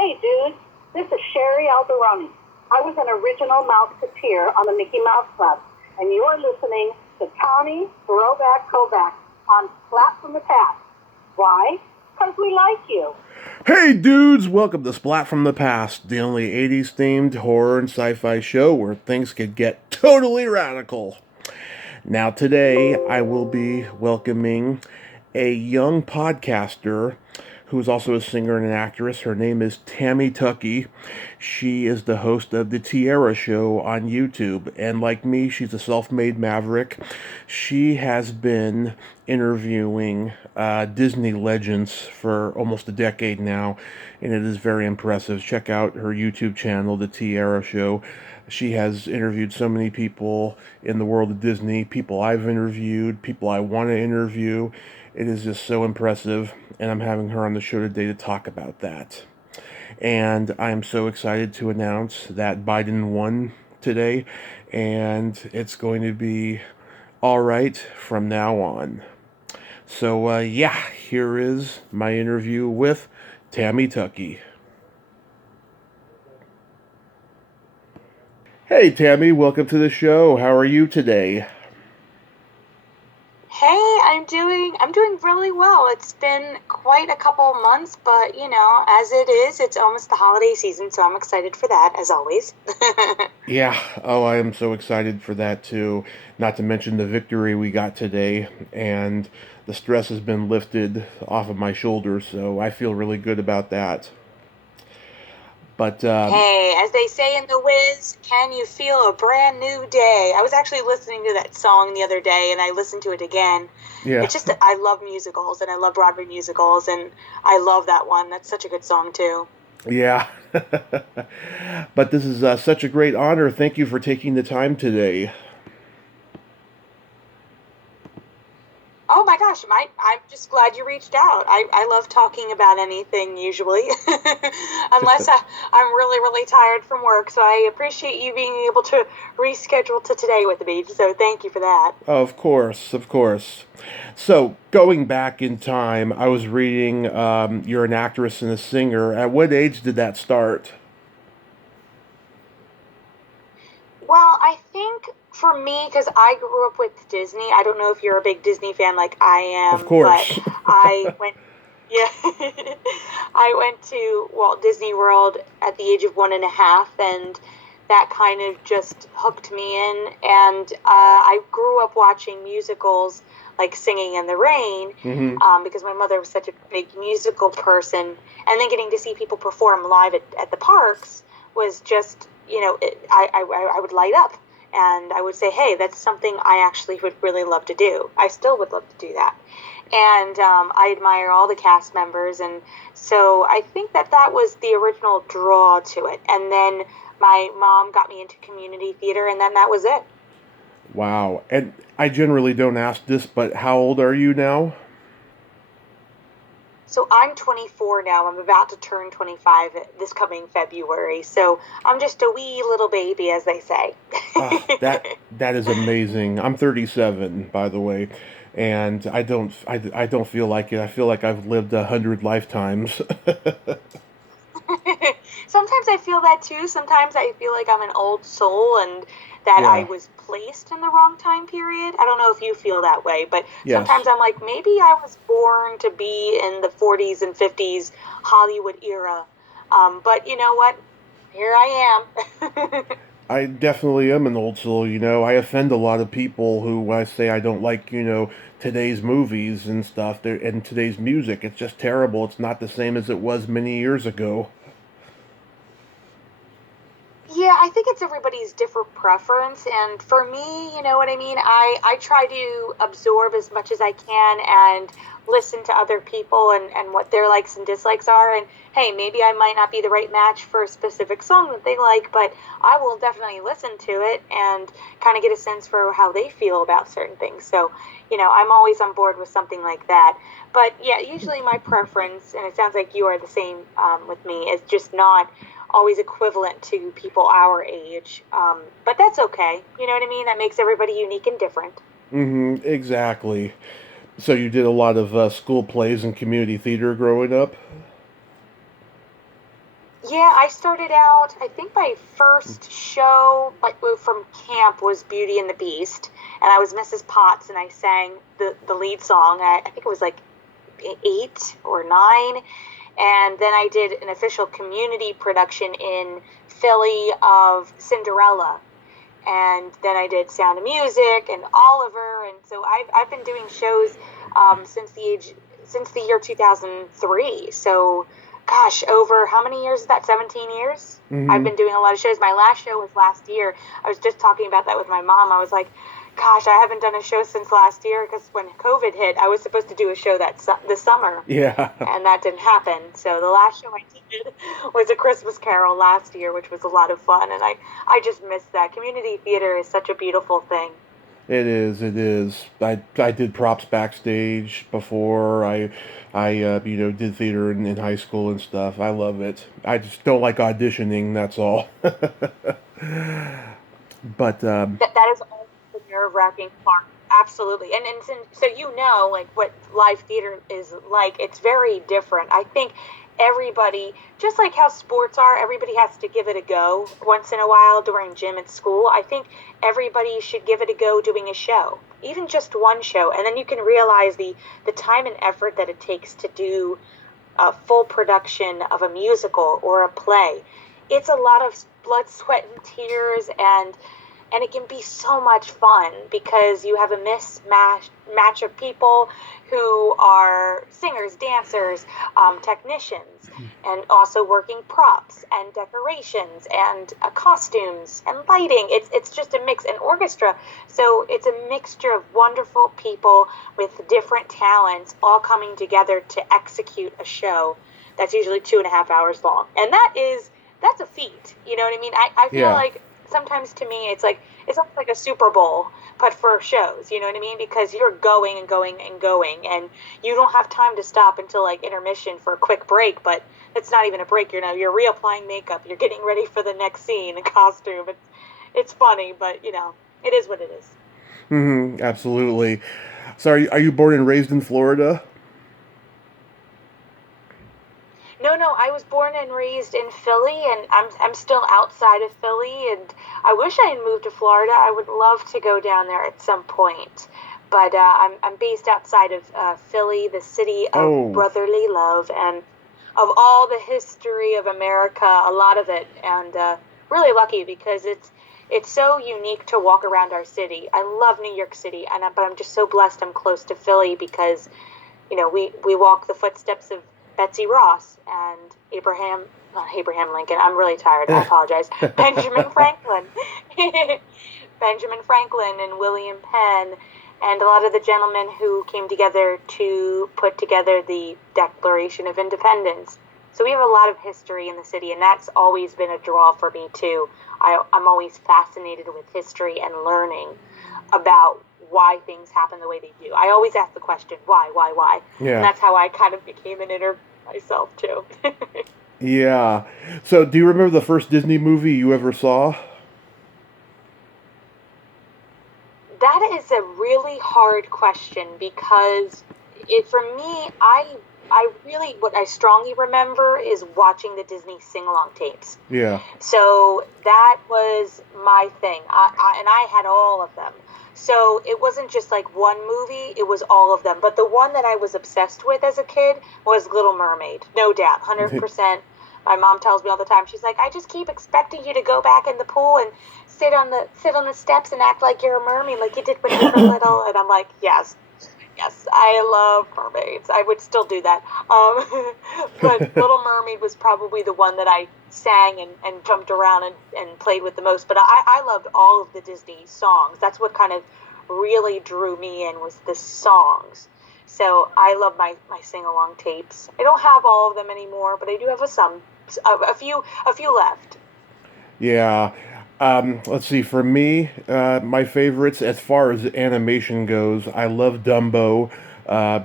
Hey, dudes, this is Sherry Alderoni. I was an original Mouseketeer on the Mickey Mouse Club, and you're listening to Tommy, Throwback, Kovac on Splat from the Past. Why? Because we like you. Hey dudes, welcome to Splat from the Past, the only 80s themed horror and sci-fi show where things could get totally radical. Now today I will be welcoming a young podcaster who is also a singer and an actress. Her name is Tammy Tuckey. She is the host of the Tiara Show on YouTube. And like me, she's a self-made maverick. She has been interviewing Disney legends for almost a decade now, and it is very impressive. Check out her YouTube channel, The Tiara Show. She has interviewed so many people in the world of Disney, people I've interviewed, people I want to interview. It is just so impressive, and I'm having her on the show today to talk about that. And I am so excited to announce that Biden won today, and it's going to be all right from now on. So, here is my interview with Tammy Tuckey. Hey, Tammy, welcome to the show. How are you today? Hey, I'm doing really well. It's been quite a couple of months, but as it is, it's almost the holiday season, so I'm excited for that, as always. Yeah, I am so excited for that too. Not to mention the victory we got today, and the stress has been lifted off of my shoulders, so I feel really good about that. But hey, as they say in The Wiz, can you feel a brand new day? I was actually listening to that song the other day, and I listened to it again. Yeah. It's just, I love musicals, and I love Broadway musicals, and I love that one. That's such a good song, too. Yeah. But this is such a great honor. Thank you for taking the time today. Oh my gosh, I'm just glad you reached out. I love talking about anything usually, unless I'm really, really tired from work. So I appreciate you being able to reschedule to today with me. So thank you for that. Of course, of course. So, going back in time, I was reading you're an actress and a singer. At what age did that start? Well, I think for me, because I grew up with Disney, I don't know if you're a big Disney fan like I Of am, course. but I went, yeah, I went to Walt Disney World at the age of 1.5, and that kind of just hooked me in. And I grew up watching musicals like Singing in the Rain, because my mother was such a big musical person, and then getting to see people perform live at the parks was just, I would light up. And I would say, hey, that's something I actually would really love to do. I still would love to do that. And I admire all the cast members. And so I think that was the original draw to it. And then my mom got me into community theater, and then that was it. Wow. And I generally don't ask this, but how old are you now? So I'm 24 now. I'm about to turn 25 this coming February. So I'm just a wee little baby, as they say. That is amazing. I'm 37, by the way, and I don't feel like it. I feel like I've lived 100 lifetimes. Sometimes I feel that too. Sometimes I feel like I'm an old soul and that I was placed in the wrong time period. I don't know if you feel that way, but sometimes I'm like, maybe I was born to be in the 40s and 50s Hollywood era. But you know what? Here I am. I definitely am an old soul, I offend a lot of people who I say I don't like, today's movies and stuff, and today's music. It's just terrible. It's not the same as it was many years ago. Yeah, I think it's everybody's different preference. And for me, you know what I mean? I try to absorb as much as I can and listen to other people and what their likes and dislikes are. And hey, maybe I might not be the right match for a specific song that they like, but I will definitely listen to it and kind of get a sense for how they feel about certain things. So, I'm always on board with something like that. But yeah, usually my preference, and it sounds like you are the same with me, is just not always equivalent to people our age. But that's okay. You know what I mean? That makes everybody unique and different. Exactly. So you did a lot of school plays and community theater growing up? Yeah, I started out, I think my first show from camp was Beauty and the Beast, and I was Mrs. Potts, and I sang the lead song. I think it was like 8 or 9, and then I did an official community production in Philly of Cinderella, and then I did Sound of Music and Oliver, and so I've been doing shows since the year 2003. So, gosh, over how many years is that? 17 years. I've been doing a lot of shows. My last show was last year. I was just talking about that with my mom. I was like, gosh, I haven't done a show since last year because when COVID hit, I was supposed to do a show this summer. Yeah. And that didn't happen. So the last show I did was A Christmas Carol last year, which was a lot of fun. And I just miss that. Community theater is such a beautiful thing. It is. It is. I did props backstage before. Did theater in high school and stuff. I love it. I just don't like auditioning. That's all. But That is always the nerve-wracking part. Absolutely. So like what live theater is like. It's very different. I think everybody, just like how sports are, everybody has to give it a go once in a while during gym at school. I think everybody should give it a go doing a show, even just one show, and then you can realize the time and effort that it takes to do a full production of a musical or a play. It's a lot of blood, sweat, and tears, and it can be so much fun because you have a match of people who are singers, dancers, technicians, and also working props and decorations and costumes and lighting. It's just a mix, an orchestra. So it's a mixture of wonderful people with different talents all coming together to execute a show that's usually 2.5 hours long. And that's a feat. You know what I mean? I feel like sometimes to me it's almost like a Super Bowl, but for shows, you know what I mean? Because you're going and going and going, and you don't have time to stop until like intermission for a quick break, but it's not even a break, you're reapplying makeup, you're getting ready for the next scene, a costume. It's funny, but it is what it is. Absolutely. So are you born and raised in Florida? No, I was born and raised in Philly, and I'm still outside of Philly, and I wish I had moved to Florida. I would love to go down there at some point, but I'm based outside of Philly, the city of brotherly love and of all the history of America, a lot of it, and really lucky because it's so unique to walk around our city. I love New York City, but I'm just so blessed I'm close to Philly because we walk the footsteps of Betsy Ross and not Abraham Lincoln. I'm really tired. I apologize. Benjamin Franklin. Benjamin Franklin and William Penn and a lot of the gentlemen who came together to put together the Declaration of Independence. So we have a lot of history in the city, and that's always been a draw for me too. I'm always fascinated with history and learning about why things happen the way they do. I always ask the question, why? Yeah. And that's how I kind of became an inner myself too. Yeah. So do you remember the first Disney movie you ever saw? That is a really hard question because for me, what I strongly remember is watching the Disney sing-along tapes. Yeah. So that was my thing. And I had all of them. So it wasn't just like one movie, it was all of them. But the one that I was obsessed with as a kid was Little Mermaid. No doubt, 100%. My mom tells me all the time, she's like, I just keep expecting you to go back in the pool and sit on the steps and act like you're a mermaid like you did when you were little. And I'm like, yes, I love mermaids. I would still do that. But Little Mermaid was probably the one that I sang and jumped around and played with the most. But I loved all of the Disney songs. That's what kind of really drew me in was the songs. So I love my sing-along tapes. I don't have all of them anymore, but I do have a few left. Yeah. Let's see, for me, my favorites, as far as animation goes, I love Dumbo,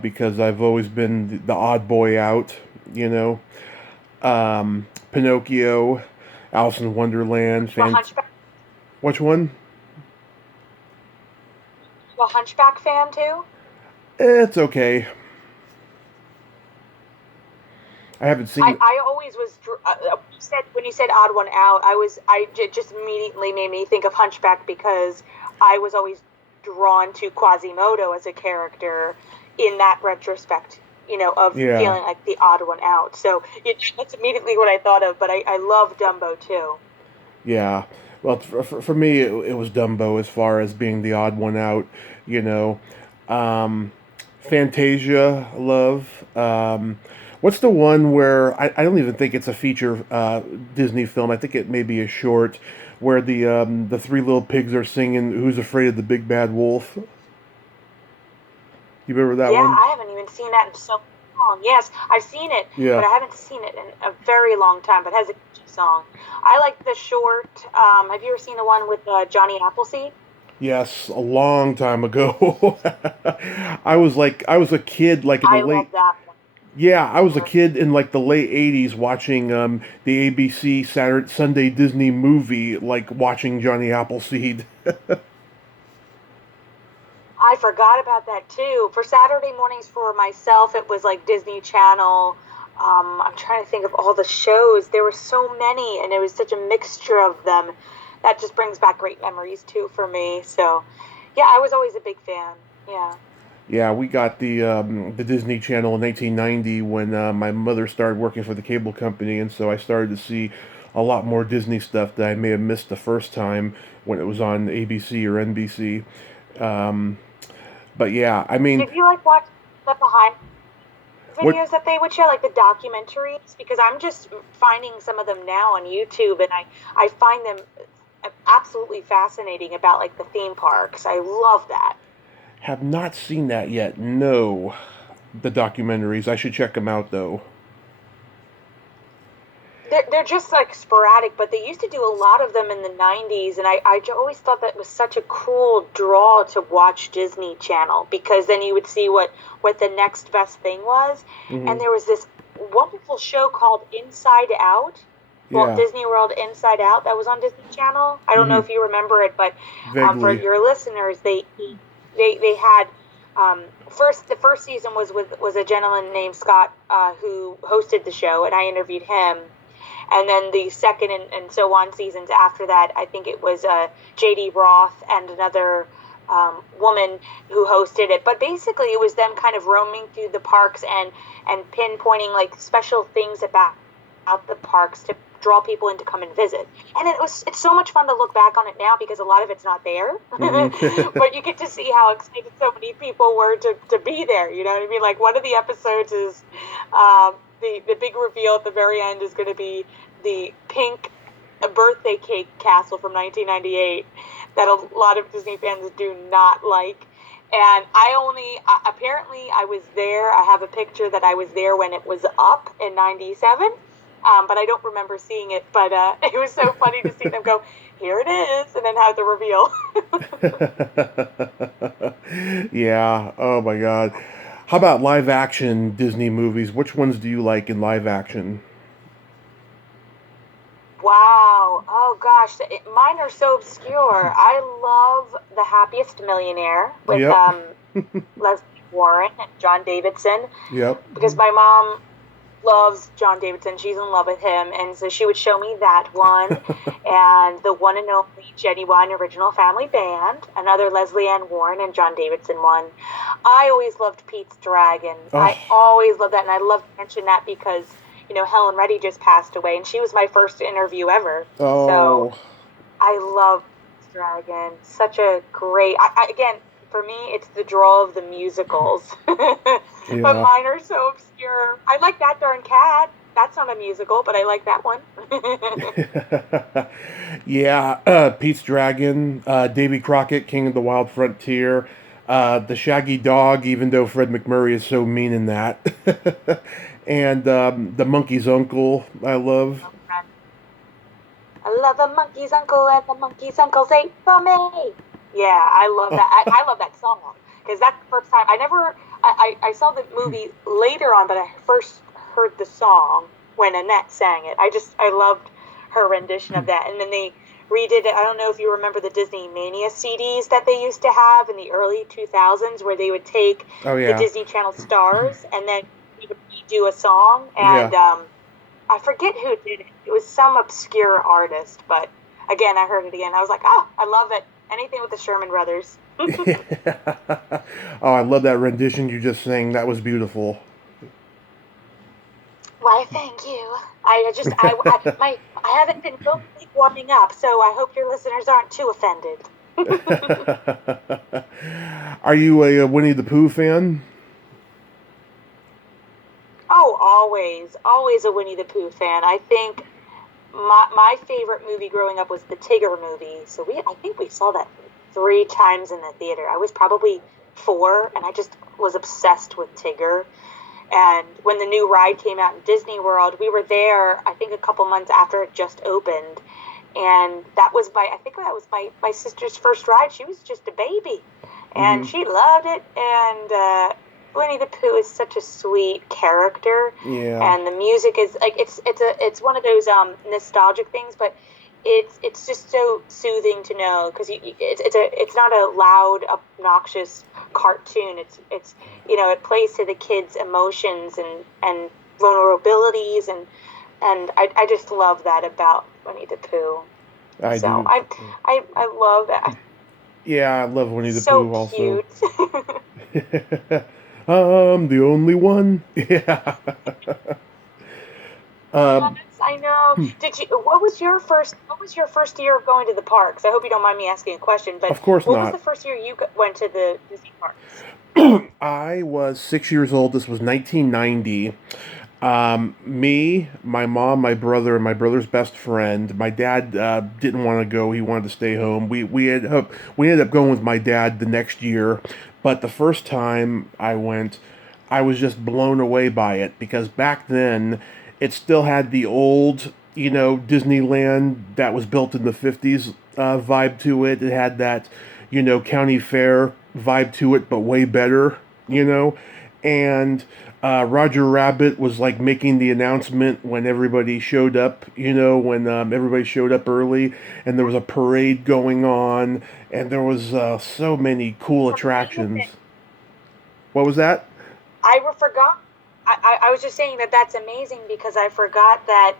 because I've always been the odd boy out, Pinocchio, Alice in Wonderland. Hunchback? Which one? A Hunchback fan, too? It's okay. I haven't seen... I always was... when you said Odd One Out, just immediately made me think of Hunchback because I was always drawn to Quasimodo as a character in that retrospect, of feeling like the odd one out. So that's immediately what I thought of, but I love Dumbo too. Yeah. Well, for me, it was Dumbo as far as being the odd one out, Fantasia, love. What's the one where I don't even think it's a feature Disney film. I think it may be a short where the three little pigs are singing "Who's Afraid of the Big Bad Wolf." You remember that one? Yeah, I haven't even seen that in so long. Yes, I've seen it, Yeah. but I haven't seen it in a very long time. But it has a catchy song. I like the short. Have you ever seen the one with Johnny Appleseed? Yes, a long time ago. I was a kid like in the I late. love that one. Yeah, I was a kid in like the late '80s watching the ABC Saturday Sunday Disney movie, like watching Johnny Appleseed. I forgot about that too. For Saturday mornings for myself, it was like Disney Channel. I'm trying to think of all the shows. There were so many, and it was such a mixture of them. That just brings back great memories too for me. So, yeah, I was always a big fan. Yeah. Yeah, we got the Disney Channel in 1990 when my mother started working for the cable company, and so I started to see a lot more Disney stuff that I may have missed the first time when it was on ABC or NBC. Um, but yeah, I mean, Did you like watch the behind what? videos that they would share, like the documentaries? Because I'm just finding some of them now on YouTube, and I find them absolutely fascinating about like the theme parks. I love that. Have not seen that yet. No, the documentaries. I should check them out though. They're just like sporadic, but they used to do a lot of them in the 90s, and I always thought that was such a cool draw to watch Disney Channel, because then you would see what the next best thing was. Mm-hmm. And there was this wonderful show called Inside Out, Yeah. Disney World Inside Out, that was on Disney Channel. I don't know if you remember it, but for Vaguely. your listeners, they had the first season was a gentleman named Scott who hosted the show, and I interviewed him. And then the second and so on seasons after that, I think it was J.D. Roth and another woman who hosted it. But basically, it was them kind of roaming through the parks and pinpointing like special things about the parks to draw people in to come and visit. And it's so much fun to look back on it now because a lot of it's not there. Mm-hmm. But you get to see how excited so many people were to be there. You know what I mean? Like one of the episodes is the big reveal at the very end is going to be the pink birthday cake castle from 1998 that a lot of Disney fans do not like. And apparently I was there. I have a picture that I was there when it was up in 97. But I don't remember seeing it. But it was so funny to see them go, here it is, and then have the reveal. Yeah. Oh my God. How about live action Disney movies? Which ones do you like in live action? Wow. Oh, gosh. Mine are so obscure. I love The Happiest Millionaire with Leslie Warren and John Davidson. Yep. Because my mom loves John Davidson. She's in love with him. And so she would show me that one. And the one and only Genuine Original Family Band, another Leslie Ann Warren and John Davidson one. I always loved Pete's Dragon. Oh. I always loved that. And I love to mention that because, Helen Reddy just passed away, and she was my first interview ever. Oh. So I love Pete's Dragon. Such a great... again, for me, it's the draw of the musicals. Yeah. But mine are so obscure. I like That Darn Cat. That's not a musical, but I like that one. Yeah, Pete's Dragon, Davy Crockett, King of the Wild Frontier, the Shaggy Dog, even though Fred McMurray is so mean in that, and the Monkey's Uncle, I love. I love the monkey's uncle, and the monkey's uncle's ate for me. Yeah, I love that. I love that song because that's the first time I saw the movie later on, but I first heard the song when Annette sang it. I loved her rendition of that. And then they redid it. I don't know if you remember the Disney Mania CDs that they used to have in the early 2000s, where they would take the Disney Channel stars and then they would redo a song. And I forget who did it. It was some obscure artist, but again, I heard it again. I was like, oh, I love it. Anything with the Sherman Brothers. Oh, I love that rendition you just sang. That was beautiful. Why, thank you. I haven't been vocally warming up, so I hope your listeners aren't too offended. Are you a Winnie the Pooh fan? Oh, always a Winnie the Pooh fan. I think my favorite movie growing up was the Tigger movie. So I think we saw that 3 times in the theater. I was probably 4, and I just was obsessed with Tigger. And when the new ride came out in Disney World, we were there, I think a couple months after it just opened. And that was my sister's first ride. She was just a baby. And she loved it. And Winnie the Pooh is such a sweet character. Yeah. And the music is like it's one of those nostalgic things, but it's just so soothing to know, because it's not a loud, obnoxious cartoon. It's it plays to the kids' emotions and vulnerabilities, and I just love that about Winnie the Pooh. I do. I love that. Yeah, I love Winnie the So Pooh also. Cute. I'm the only one. Yeah. Yes, I know. What was your first year of going to the parks? I hope you don't mind me asking a question, but Of course what not. was the first year you went to the Disney parks? I was 6 years old. This was 1990. Me, my mom, my brother, and my brother's best friend. My dad didn't want to go. He wanted to stay home. We ended up going with my dad the next year. But the first time I went, I was just blown away by it, because back then it still had the old, Disneyland that was built in the 50s vibe to it. It had that, county fair vibe to it, but way better, And Roger Rabbit was like making the announcement when everybody showed up, when everybody showed up early, and there was a parade going on, and there was so many cool attractions. What was that? I forgot. I was just saying that's amazing, because I forgot that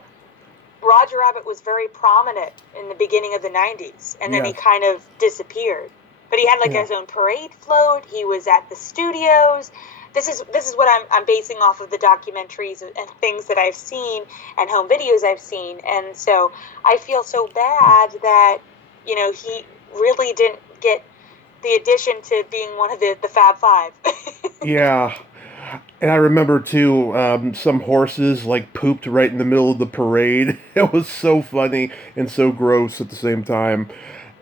Roger Rabbit was very prominent in the beginning of the 90s, and then he kind of disappeared. But he had his own parade float. He was at the studios. This is what I'm basing off of the documentaries and things that I've seen and home videos I've seen. And so I feel so bad that, he really didn't get the addition to being one of the Fab Five. Yeah. And I remember, too, some horses, pooped right in the middle of the parade. It was so funny and so gross at the same time.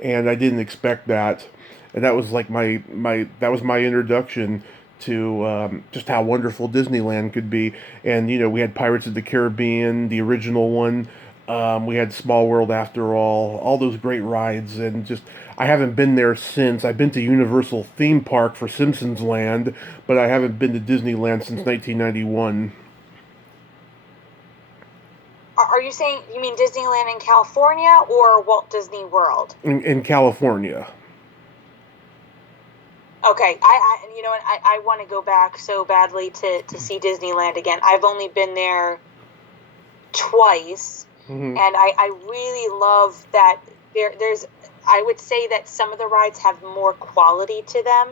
And I didn't expect that. And that was, that was my introduction to just how wonderful Disneyland could be. And, we had Pirates of the Caribbean, the original one. We had Small World After all those great rides. And just, I haven't been there since. I've been to Universal Theme Park for Simpsons Land, but I haven't been to Disneyland since 1991. Are you saying, you mean Disneyland in California or Walt Disney World? In California. Okay, I want to go back so badly to see Disneyland again. I've only been there twice, and I really love that there's, I would say that some of the rides have more quality to them,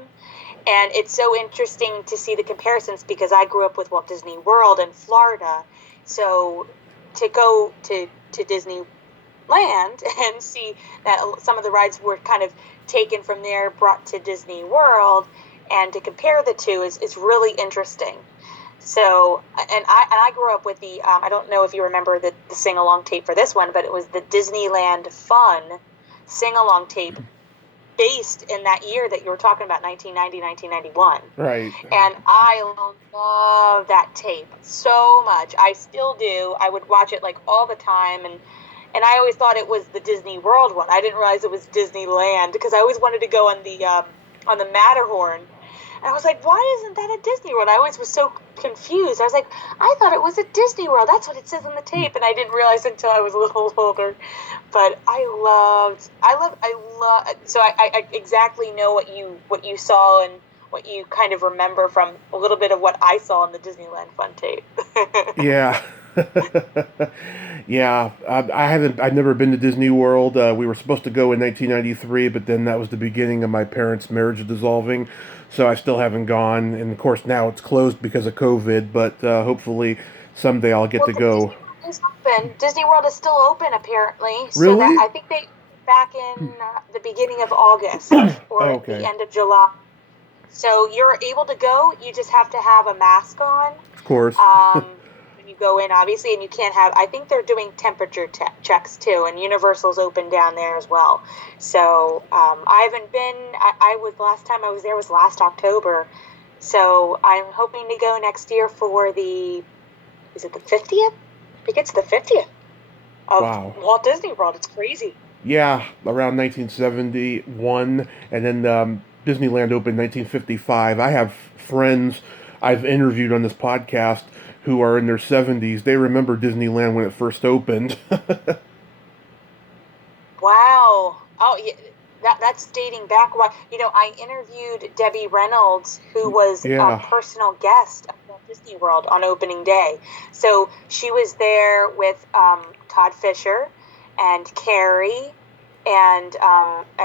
and it's so interesting to see the comparisons, because I grew up with Walt Disney World in Florida, so to go to Disneyland and see that some of the rides were kind of taken from there, brought to Disney World, and to compare the two is really interesting. So, and I grew up with the, I don't know if you remember the sing-along tape for this one, but it was the Disneyland Fun sing-along tape based in that year that you were talking about, 1990, 1991. Right. And I love that tape so much. I still do. I would watch it all the time, and I always thought it was the Disney World one. I didn't realize it was Disneyland, because I always wanted to go on the Matterhorn. And I was like, why isn't that a Disney World? I always was so confused. I was like, I thought it was a Disney World. That's what it says on the tape. And I didn't realize until I was a little older. But I love, so I exactly know what you saw and what you kind of remember from a little bit of what I saw in the Disneyland Fun tape. Yeah. Yeah, I've never been to Disney World. We were supposed to go in 1993, but then that was the beginning of my parents' marriage dissolving, so I still haven't gone. And of course, now it's closed because of COVID. But hopefully, someday I'll get Well, to Disney go. World is open. Disney World is still open apparently. So that Really? I think they back in the beginning of August or at the Okay, end of July. So you're able to go. You just have to have a mask on of course. when you go in, obviously, and you can't have. I think they're doing temperature checks too, and Universal's open down there as well. So I haven't been. I was last time I was there was last October. So I'm hoping to go next year for the. Is it the 50th? I think it's the 50th of Wow. Walt Disney World. It's crazy. Yeah, around 1971, and then Disneyland opened 1955. I have friends I've interviewed on this podcast who are in their 70s. They remember Disneyland when it first opened. Wow. Oh, yeah. That's dating back. I interviewed Debbie Reynolds, who was a Yeah, personal guest at Walt Disney World on opening day. So she was there with Todd Fisher and Carrie and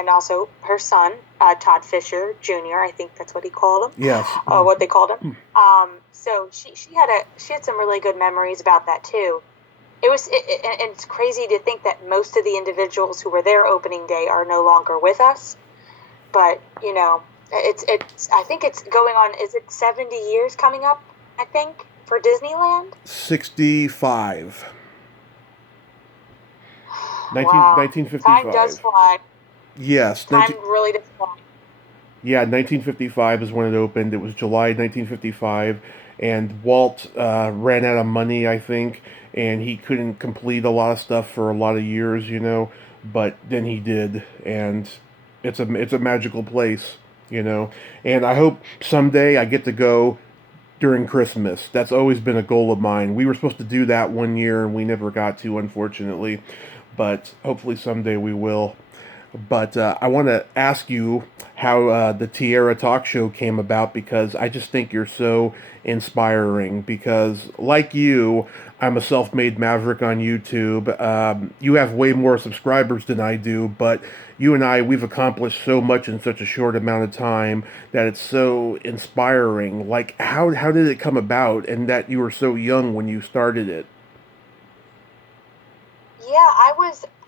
also her son, Todd Fisher Jr. I think that's what he called him, yes. what they called him. So she had some really good memories about that too. And it's crazy to think that most of the individuals who were there opening day are no longer with us. But it's I think it's going on. Is it 70 years coming up? I think for Disneyland. 65. Wow, time 1955. does fly. Yes, Time really does fly. yeah, 1955 is when it opened. It was July 1955, and Walt ran out of money, I think, and he couldn't complete a lot of stuff for a lot of years, but then he did, and it's a magical place, and I hope someday I get to go during Christmas. That's always been a goal of mine. We were supposed to do that one year, and we never got to, unfortunately, but hopefully someday we will. But I want to ask you how the Tiara Talk Show came about, because I just think you're so inspiring. Because, like you, I'm a self made maverick on YouTube. You have way more subscribers than I do, but you and we've accomplished so much in such a short amount of time that it's so inspiring. Like, how did it come about, and that you were so young when you started it? Yeah,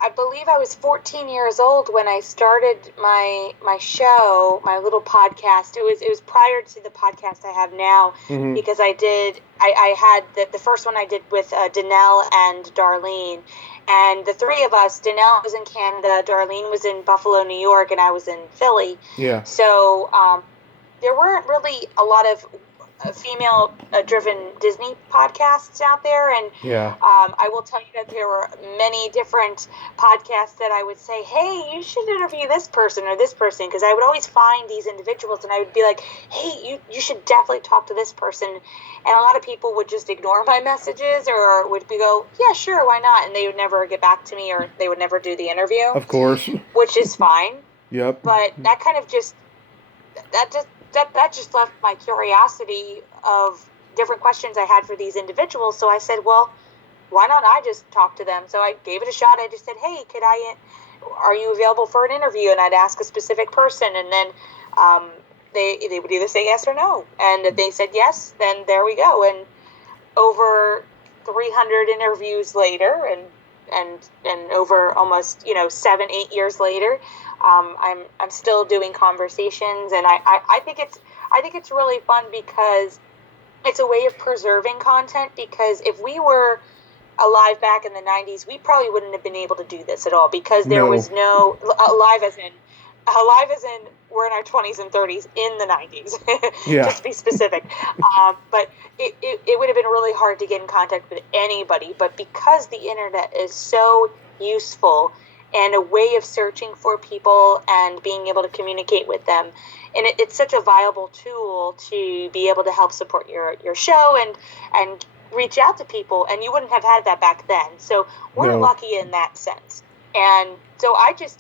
I believe I was 14 years old when I started my show, my little podcast. It was prior to the podcast I have now, Hmm. because I had the first one I did with Danelle and Darlene, and the three of us. Danelle was in Canada, Darlene was in Buffalo, New York, and I was in Philly. Yeah, So there weren't really a lot of female driven Disney podcasts out there. And yeah, I will tell you that there were many different podcasts that I would say, hey, you should interview this person or this person, because I would always find these individuals and I would be like, hey, you should definitely talk to this person. And a lot of people would just ignore my messages or would go, yeah, sure, why not? And they would never get back to me, or they would never do the interview, of course. which is fine. Yep. But that kind of just that just left my curiosity of different questions I had for these individuals. So I said, well, why not I just talk to them? So I gave it a shot. I just said, hey, are you available for an interview? And I'd ask a specific person, and then they would either say yes or no. And if they said yes, then there we go. And over 300 interviews later, and over almost 7-8 years later, I'm still doing conversations, and I think it's really fun because it's a way of preserving content. Because if we were alive back in the 90s, we probably wouldn't have been able to do this at all, because there No. was no alive as in we're in our 20s and 30s in the 90s, Yeah. just to be specific. But it would have been really hard to get in contact with anybody. But because the internet is so useful and a way of searching for people and being able to communicate with them, and it's such a viable tool to be able to help support your show and reach out to people. And you wouldn't have had that back then. So we're No. lucky in that sense. And so I just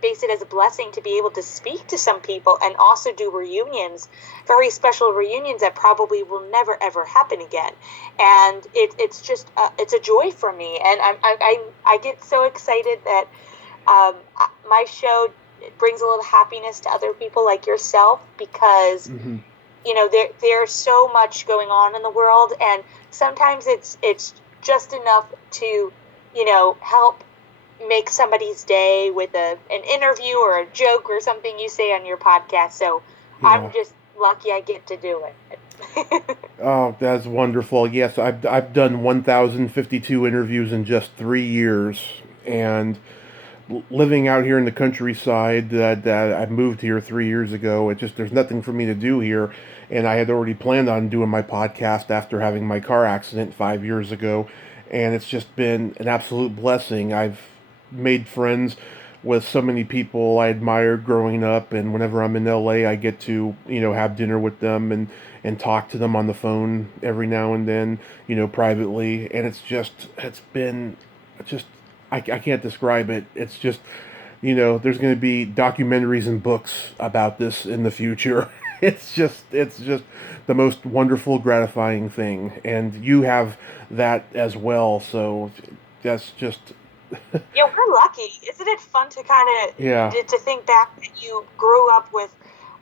base it as a blessing to be able to speak to some people and also do reunions, very special reunions that probably will never ever happen again. And it's just it's a joy for me, and I get so excited that my show brings a little happiness to other people like yourself, because Mm-hmm. you know, there's so much going on in the world, and sometimes it's just enough to, you know, help make somebody's day with an interview or a joke or something you say on your podcast. So Yeah. I'm just lucky I get to do it. Oh, that's wonderful. Yes, I've done 1,052 interviews in just 3 years, and living out here in the countryside, that I moved here 3 years ago. It just, there's nothing for me to do here, and I had already planned on doing my podcast after having my car accident 5 years ago, and it's just been an absolute blessing. I've made friends with so many people I admired growing up, and whenever I'm in LA, I get to, you know, have dinner with them and talk to them on the phone every now and then, you know, privately, and it's been just, I can't describe it. It's just, you know, there's going to be documentaries and books about this in the future. It's just the most wonderful, gratifying thing, and you have that as well. So that's just Yeah, we're lucky. Isn't it fun to kind of yeah. to think back that you grew up with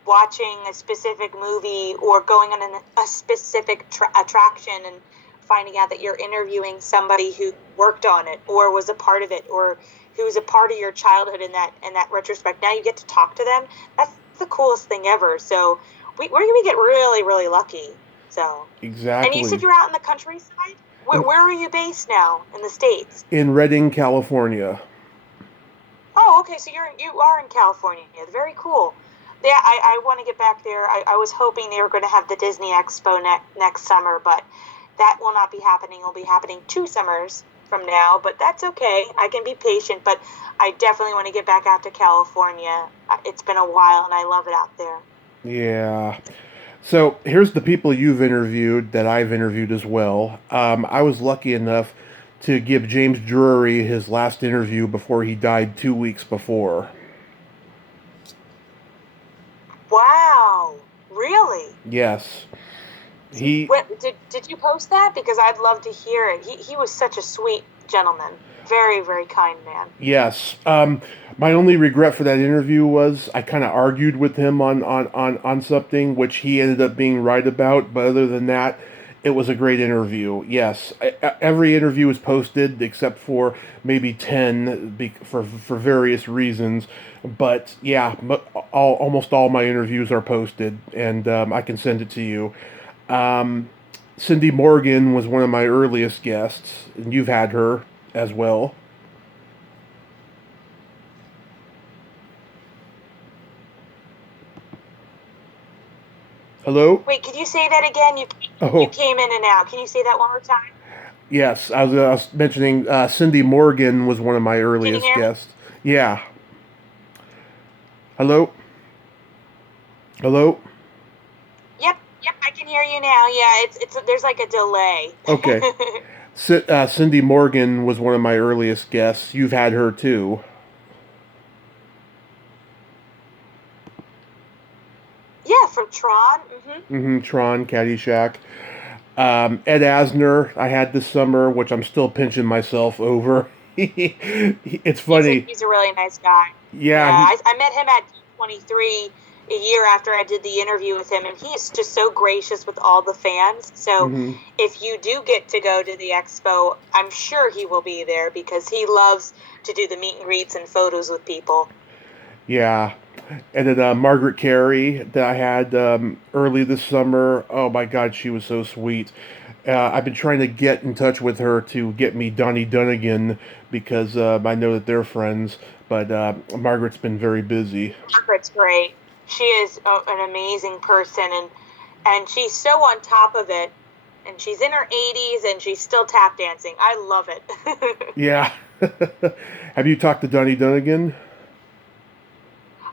watching a specific movie or going on a specific attraction and finding out that you're interviewing somebody who worked on it or was a part of it or who was a part of your childhood in that retrospect. Now you get to talk to them. That's the coolest thing ever. So we get really, really lucky. So Exactly. And you said you're out in the countryside? Where are you based now in the States? In Redding, California. Oh, okay. So you are in California. Very cool. Yeah, I want to get back there. I was hoping they were going to have the Disney Expo next summer, but that will not be happening. It'll be happening 2 summers from now, but that's okay. I can be patient, but I definitely want to get back out to California. It's been a while, and I love it out there. Yeah. So here's the people you've interviewed that I've interviewed as well. I was lucky enough to give James Drury his last interview before he died 2 weeks before. Wow. Really? Yes. Did you post that? Because I'd love to hear it. He was such a sweet gentleman. Very, very kind man. Yes. My only regret for that interview was I kind of argued with him on something, which he ended up being right about. But other than that, it was a great interview. Yes. Every interview is posted except for maybe 10 for various reasons. But yeah, almost all my interviews are posted, and I can send it to you. Cindy Morgan was one of my earliest guests, and you've had her as well. Hello? Wait, could you say that again? You came in and out. Can you say that one more time? Yes, I was mentioning Cindy Morgan was one of my earliest Can you hear me? guests. Yeah. Hello? Hello? Yep, I can hear you now. Yeah, it's there's like a delay. Okay. Cindy Morgan was one of my earliest guests. You've had her too. Yeah, from Tron. Tron, Caddyshack. Ed Asner, I had this summer, which I'm still pinching myself over. It's funny. He's a really nice guy. Yeah. I met him at 23 a year after I did the interview with him, and he is just so gracious with all the fans. So if you do get to go to the expo, I'm sure he will be there because he loves to do the meet and greets and photos with people. Yeah. And then Margaret Carey that I had early this summer. Oh my God, she was so sweet. I've been trying to get in touch with her to get me Donnie Dunnigan because I know that they're friends, but Margaret's been very busy. Margaret's great. She is an amazing person, and she's so on top of it, and she's in her 80s, and she's still tap dancing. I love it. Yeah. Have you talked to Donnie Dunnigan?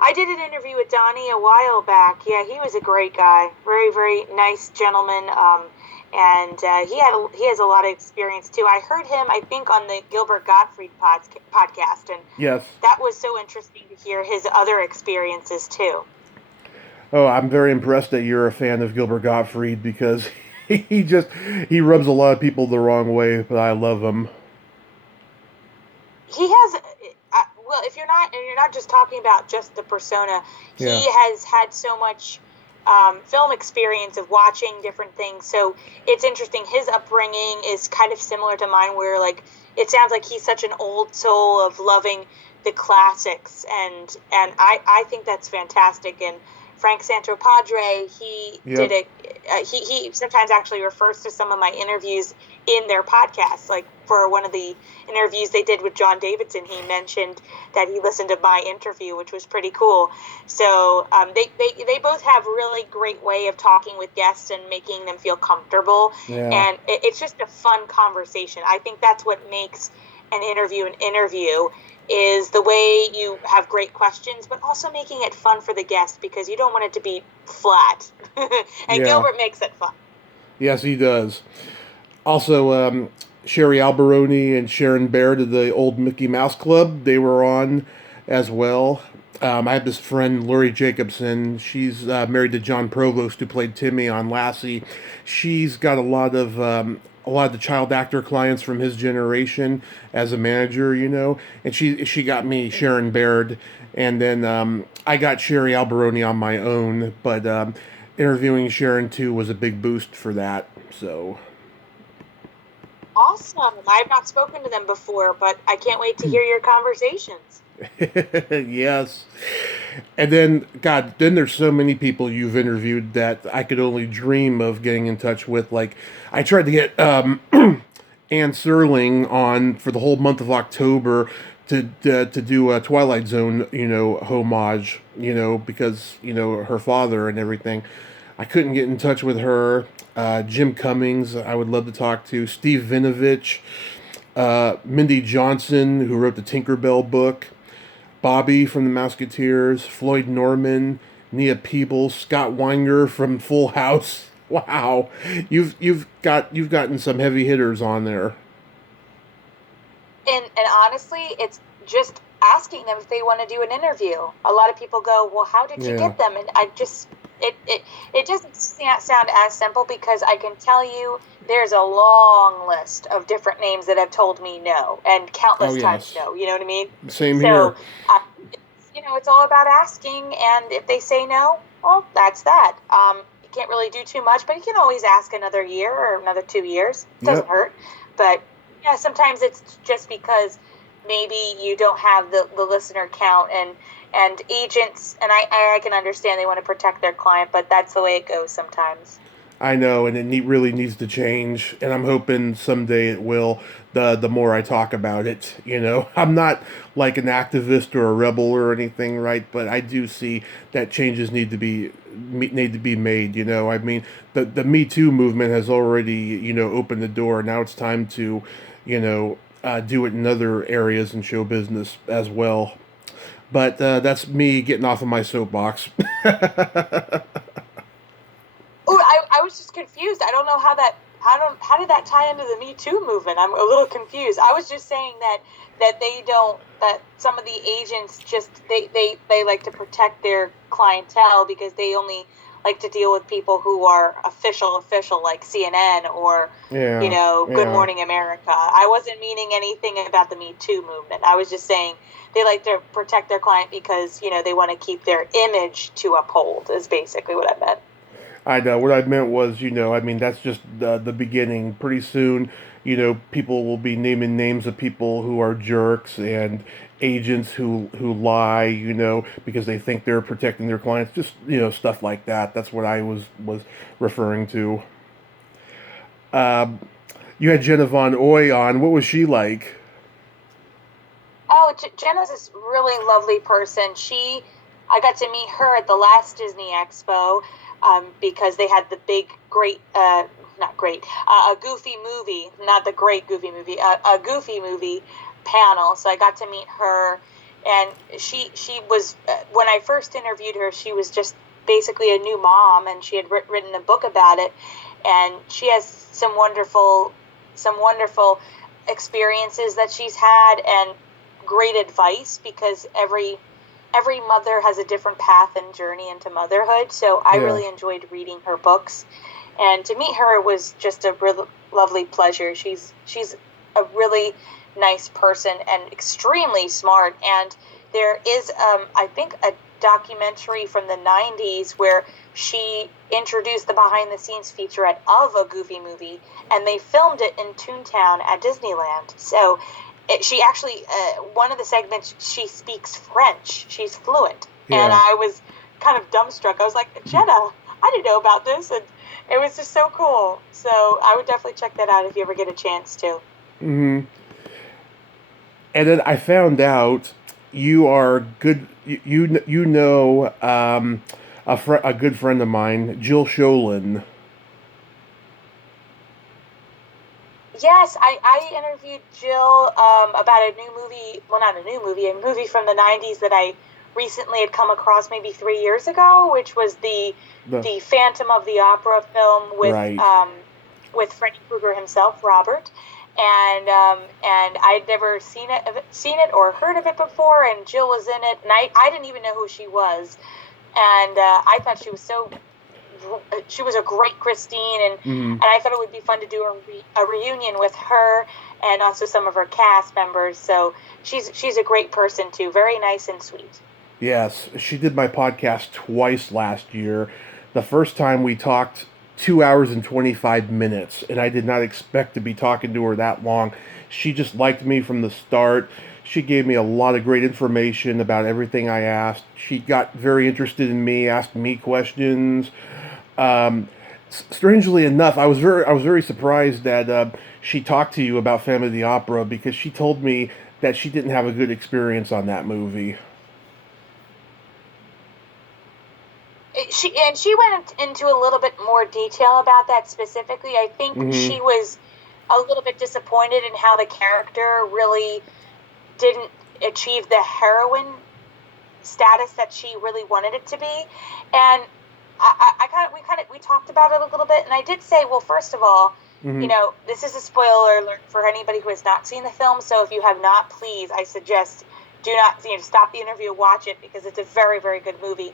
I did an interview with Donnie a while back. Yeah, he was a great guy. Very, very nice gentleman. and he has a lot of experience too. I heard him, I think, on the Gilbert Gottfried podcast, and Yes. that was so interesting to hear his other experiences too. Oh, I'm very impressed that you're a fan of Gilbert Gottfried because he rubs a lot of people the wrong way, but I love him. He has, well, if you're not just talking about just the persona, he has had so much film experience of watching different things. So it's interesting. His upbringing is kind of similar to mine, where like it sounds like he's such an old soul of loving the classics, and I think that's fantastic. And Frank Santopadre, he did it. He sometimes actually refers to some of my interviews in their podcast. Like for one of the interviews they did with John Davidson, he mentioned that he listened to my interview, which was pretty cool. So they both have really great way of talking with guests and making them feel comfortable. Yeah. And it's just a fun conversation. I think that's what makes an interview is the way you have great questions, but also making it fun for the guest, because you don't want it to be flat. And Gilbert makes it fun. Yes, he does. Also, Sherry Alberoni and Sharon Baird of the old Mickey Mouse Club, they were on as well. I have this friend, Lori Jacobson. She's married to John Provost, who played Timmy on Lassie. She's got a lot of the child actor clients from his generation as a manager, and she got me Sharon Baird, and then I got Sherry Alberoni on my own, but interviewing Sharon too was a big boost for that. So awesome. I've not spoken to them before, but I can't wait to hear your conversations. Yes. And then, God, then there's so many people you've interviewed that I could only dream of getting in touch with. Like, I tried to get Ann Serling on for the whole month of October to do a Twilight Zone, homage, because, her father and everything. I couldn't get in touch with her. Jim Cummings, I would love to talk to. Steve Vinovich, Mindy Johnson, who wrote the Tinkerbell book. Bobby from the Mouseketeers, Floyd Norman, Nia Peebles, Scott Weinger from Full House. Wow, you've gotten some heavy hitters on there. And honestly, it's just asking them if they want to do an interview. A lot of people go, well, how did you get them? And I just it doesn't sound as simple, because I can tell you there's a long list of different names that have told me no, and countless times no. You know what I mean? Same here. It's all about asking, and if they say no, well, that's that. You can't really do too much, but you can always ask another year or another 2 years. It doesn't hurt. But yeah, sometimes it's just because maybe you don't have the listener count, and agents, and I can understand they want to protect their client, but that's the way it goes sometimes. I know, and it really needs to change, and I'm hoping someday it will, the more I talk about it, I'm not like an activist or a rebel or anything, right, but I do see that changes need to be made, I mean, the Me Too movement has already, opened the door. Now it's time to, do it in other areas in show business as well. But that's me getting off of my soapbox. Oh, I was just confused. I don't know how did that tie into the Me Too movement? I'm a little confused. I was just saying that some of the agents just they like to protect their clientele, because they only like to deal with people who are official like CNN or Good Morning America. I wasn't meaning anything about the Me Too movement. I was just saying they like to protect their client because they want to keep their image to uphold, is basically what I meant. I know. What I meant was, that's just the beginning. Pretty soon, people will be naming names of people who are jerks and agents who lie, because they think they're protecting their clients. Just, stuff like that. That's what I was referring to. You had Jenna Von Oy on. What was she like? Oh, Jenna's this really lovely person. I got to meet her at the last Disney Expo. Because they had the big, great, a Goofy movie, not the great Goofy movie, a Goofy movie panel. So I got to meet her, and she was, when I first interviewed her, she was just basically a new mom, and she had written a book about it. and she has some wonderful experiences that she's had, and great advice, because every mother has a different path and journey into motherhood. So I really enjoyed reading her books, and to meet her was just a really lovely pleasure. She's a really nice person and extremely smart. And there is, I think, a documentary from the 90s where she introduced the behind-the-scenes featurette of a Goofy movie, and they filmed it in Toontown at Disneyland. So she actually, one of the segments, she speaks French. She's fluent. Yeah. And I was kind of dumbstruck. I was like, Jenna, I didn't know about this. And it was just so cool. So I would definitely check that out if you ever get a chance to. Mm-hmm. And then I found out you are good. You know a good friend of mine, Jill Sholin. Yes, I interviewed Jill about a new movie. Well, not a new movie, a movie from the 90s that I recently had come across maybe 3 years ago, which was the Phantom of the Opera film with Freddy Krueger himself, Robert. And I'd never seen it or heard of it before, and Jill was in it, and I didn't even know who she was, and I thought she was a great Christine, and I thought it would be fun to do a reunion with her and also some of her cast members. So she's a great person too, very nice and sweet. Yes, she did my podcast twice last year. The first time we talked 2 hours and 25 minutes, and I did not expect to be talking to her that long. She just liked me from the start. She gave me a lot of great information about everything I asked. She got very interested in me, asked me questions. Strangely enough, I was very surprised that she talked to you about Phantom of the Opera, because she told me that she didn't have a good experience on that movie. She went into a little bit more detail about that specifically. I think she was a little bit disappointed in how the character really didn't achieve the heroine status that she really wanted it to be. And we talked about it a little bit, and I did say, well, first of all, you know, this is a spoiler alert for anybody who has not seen the film. So if you have not, please, I suggest do not stop the interview, watch it, because it's a very, very good movie.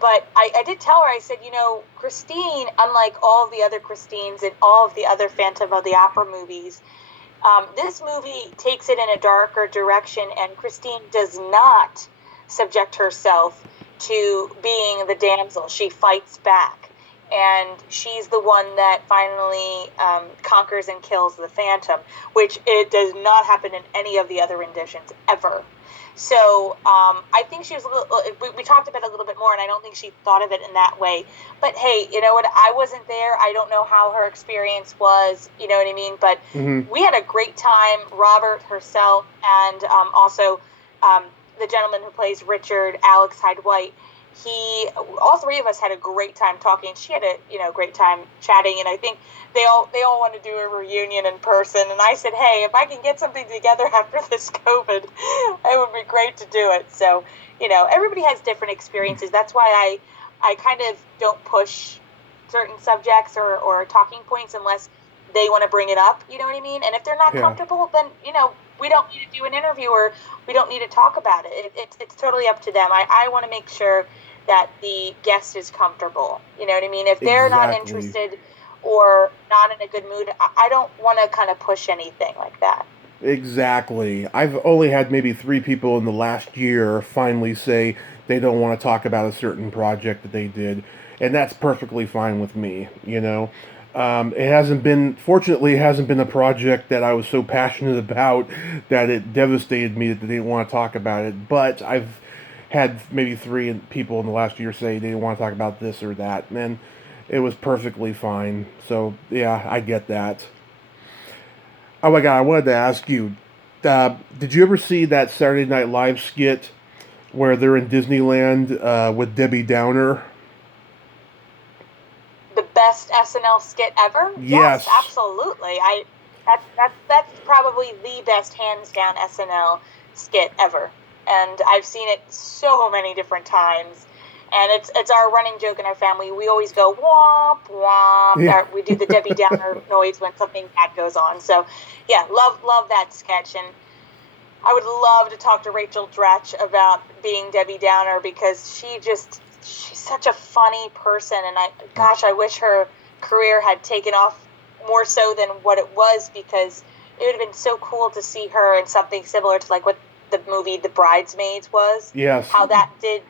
But I did tell her, I said, you know, Christine, unlike all of the other Christines and all of the other Phantom of the Opera movies, this movie takes it in a darker direction, and Christine does not subject herself to being the damsel. She fights back, and she's the one that finally conquers and kills the Phantom, which it does not happen in any of the other renditions ever. So I think she was we talked about it a little bit more, and I don't think she thought of it in that way. But hey, you know what? I wasn't there. I don't know how her experience was. You know what I mean? But we had a great time. Robert, herself, and also the gentleman who plays Richard, Alex Hyde-White. All three of us had a great time talking. She had a great time chatting, and I think they all want to do a reunion in person. And I said, hey, if I can get something together after this COVID, it would be great to do it. So everybody has different experiences. That's why I kind of don't push certain subjects or talking points unless they want to bring it up. You know what I mean? And if they're not comfortable, then we don't need to do an interview, or we don't need to talk about it. It's totally up to them. I want to make sure that the guest is comfortable. You know what I mean? If they're not interested or not in a good mood, I don't want to kind of push anything like that. Exactly. I've only had maybe 3 people in the last year finally say they don't want to talk about a certain project that they did, and that's perfectly fine with me, Fortunately, it hasn't been a project that I was so passionate about that it devastated me that they didn't want to talk about it. But I've had maybe 3 people in the last year say they didn't want to talk about this or that, and it was perfectly fine. So, yeah, I get that. Oh my God, I wanted to ask you, did you ever see that Saturday Night Live skit where they're in Disneyland with Debbie Downer? The best SNL skit ever? Yes, absolutely. That's probably the best hands down SNL skit ever, and I've seen it so many different times. And it's our running joke in our family. We always go womp womp. Yeah. We do the Debbie Downer noise when something bad goes on. So, yeah, love that sketch. And I would love to talk to Rachel Dratch about being Debbie Downer, because she's such a funny person. And I wish her career had taken off more so than what it was, because it would have been so cool to see her in something similar to like what the movie The Bridesmaids was. Yes. How that did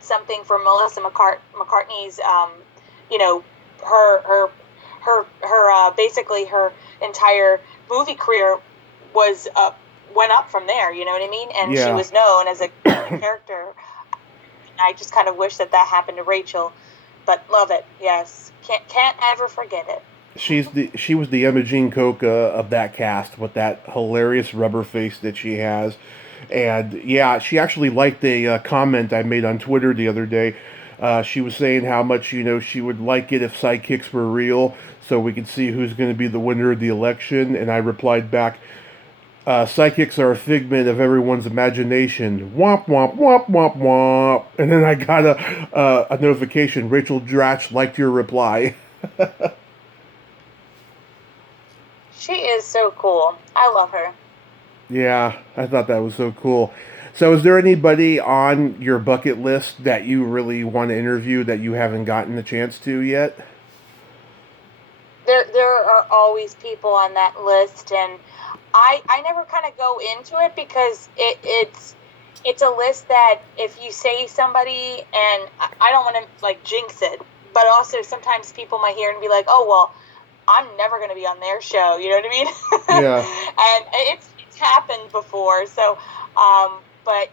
something for Melissa McCartney's, her basically her entire movie career went up from there. You know what I mean? And she was known as a character. I just kind of wish that happened to Rachel, but love it. Yes, can't ever forget it. She was the Imogene Coca of that cast, with that hilarious rubber face that she has. And yeah, she actually liked a comment I made on Twitter the other day. She was saying how much, she would like it if sidekicks were real, so we could see who's going to be the winner of the election. And I replied back, sidekicks are a figment of everyone's imagination. Womp, womp, womp, womp, womp. And then I got a notification. Rachel Dratch liked your reply. She is so cool. I love her. Yeah, I thought that was so cool. So is there anybody on your bucket list that you really want to interview that you haven't gotten the chance to yet? There are always people on that list, and I never kind of go into it, because it's a list that if you say somebody, and I don't want to like jinx it, but also sometimes people might hear and be like, oh, well, I'm never going to be on their show. You know what I mean? Yeah. And it's happened before. So, but,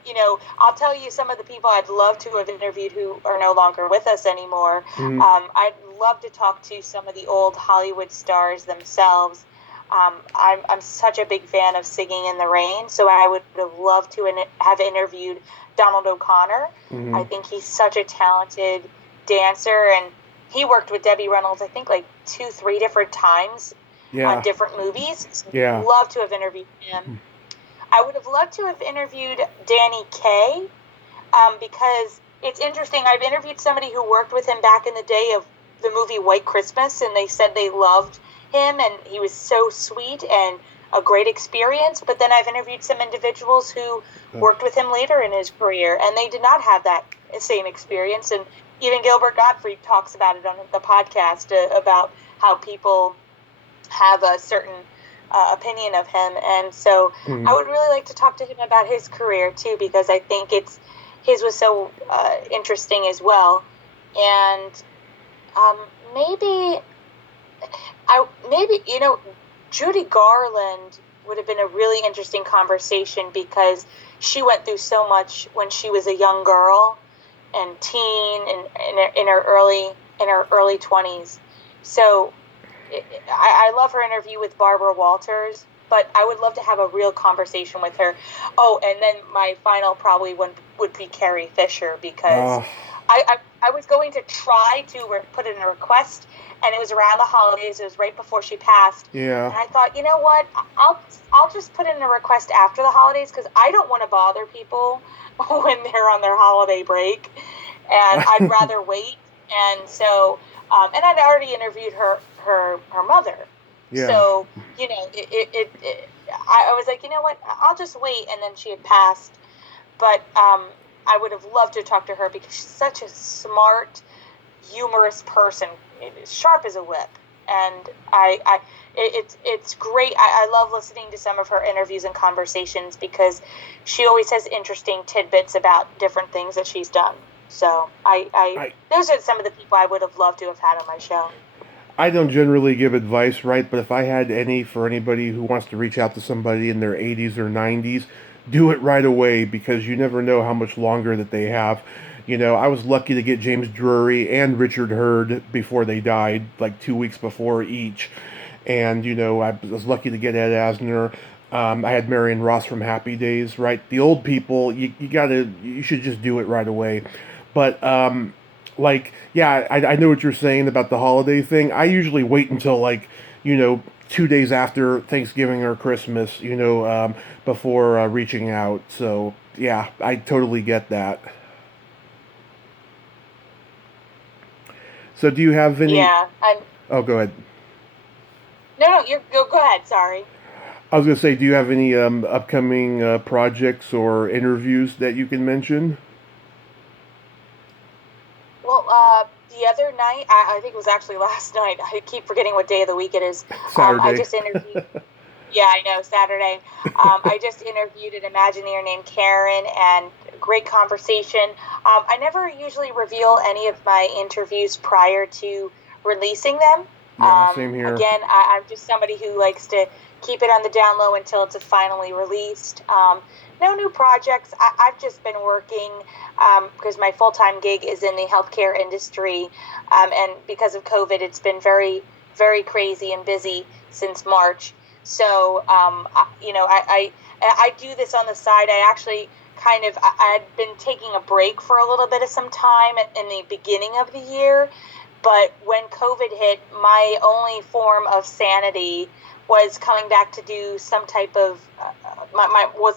I'll tell you some of the people I'd love to have interviewed who are no longer with us anymore. Mm-hmm. I'd love to talk to some of the old Hollywood stars themselves. I'm such a big fan of Singing in the Rain, so I would have loved to have interviewed Donald O'Connor. Mm-hmm. I think he's such a talented dancer, and he worked with Debbie Reynolds, I think, like 2-3 different times on different movies. So Yeah. love to have interviewed him. I would have loved to have interviewed Danny Kaye, because it's interesting. I've interviewed somebody who worked with him back in the day of the movie White Christmas, and they said they loved him, and he was so sweet and a great experience. But then I've interviewed some individuals who worked with him later in his career, and they did not have that same experience. And even Gilbert Gottfried talks about it on the podcast, about how people have a certain opinion of him. And so I would really like to talk to him about his career too, because I think his was so interesting as well. And maybe Judy Garland would have been a really interesting conversation, because she went through so much when she was a young girl and teen, and in her early 20s. So I love her interview with Barbara Walters, but I would love to have a real conversation with her. Oh, and then my final probably one would be Carrie Fisher, because I was going to try to put in a request, and it was around the holidays. It was right before she passed. Yeah. And I thought, you know what? I'll just put in a request after the holidays, because I don't want to bother people when they're on their holiday break, and I'd rather wait. And so, and I'd already interviewed her mother. Yeah. So, I was like, you know what? I'll just wait. And then she had passed. But I would have loved to talk to her, because she's such a smart, humorous person, sharp as a whip. And it's great. I love listening to some of her interviews and conversations, because she always has interesting tidbits about different things that she's done. So those are some of the people I would have loved to have had on my show. I don't generally give advice, right? But if I had for anybody who wants to reach out to somebody in their 80s or 90s, do it right away, because you never know how much longer that they have. I was lucky to get James Drury and Richard Hurd before they died, like 2 weeks before each. And, I was lucky to get Ed Asner. I had Marion Ross from Happy Days, right? The old people, you should just do it right away. But, I know what you're saying about the holiday thing. I usually wait until 2 days after Thanksgiving or Christmas, before reaching out. So, yeah, I totally get that. So do you have any... Yeah. Oh, go ahead. No, go ahead. Sorry. I was going to say, do you have any upcoming projects or interviews that you can mention? Well, the other night, I think it was actually last night. I keep forgetting what day of the week it is. Saturday. I just interviewed. Yeah, I know, Saturday. I just interviewed an Imagineer named Karen, and great conversation. I never usually reveal any of my interviews prior to releasing them. Yeah, same here. Again, I'm just somebody who likes to keep it on the down low until it's finally released. No new projects. I've just been working because my full-time gig is in the healthcare industry, and because of COVID, it's been very, very crazy and busy since March. So, I do this on the side. I actually I had been taking a break for a little bit of some time in the beginning of the year. But when COVID hit, my only form of sanity was coming back to do some type of,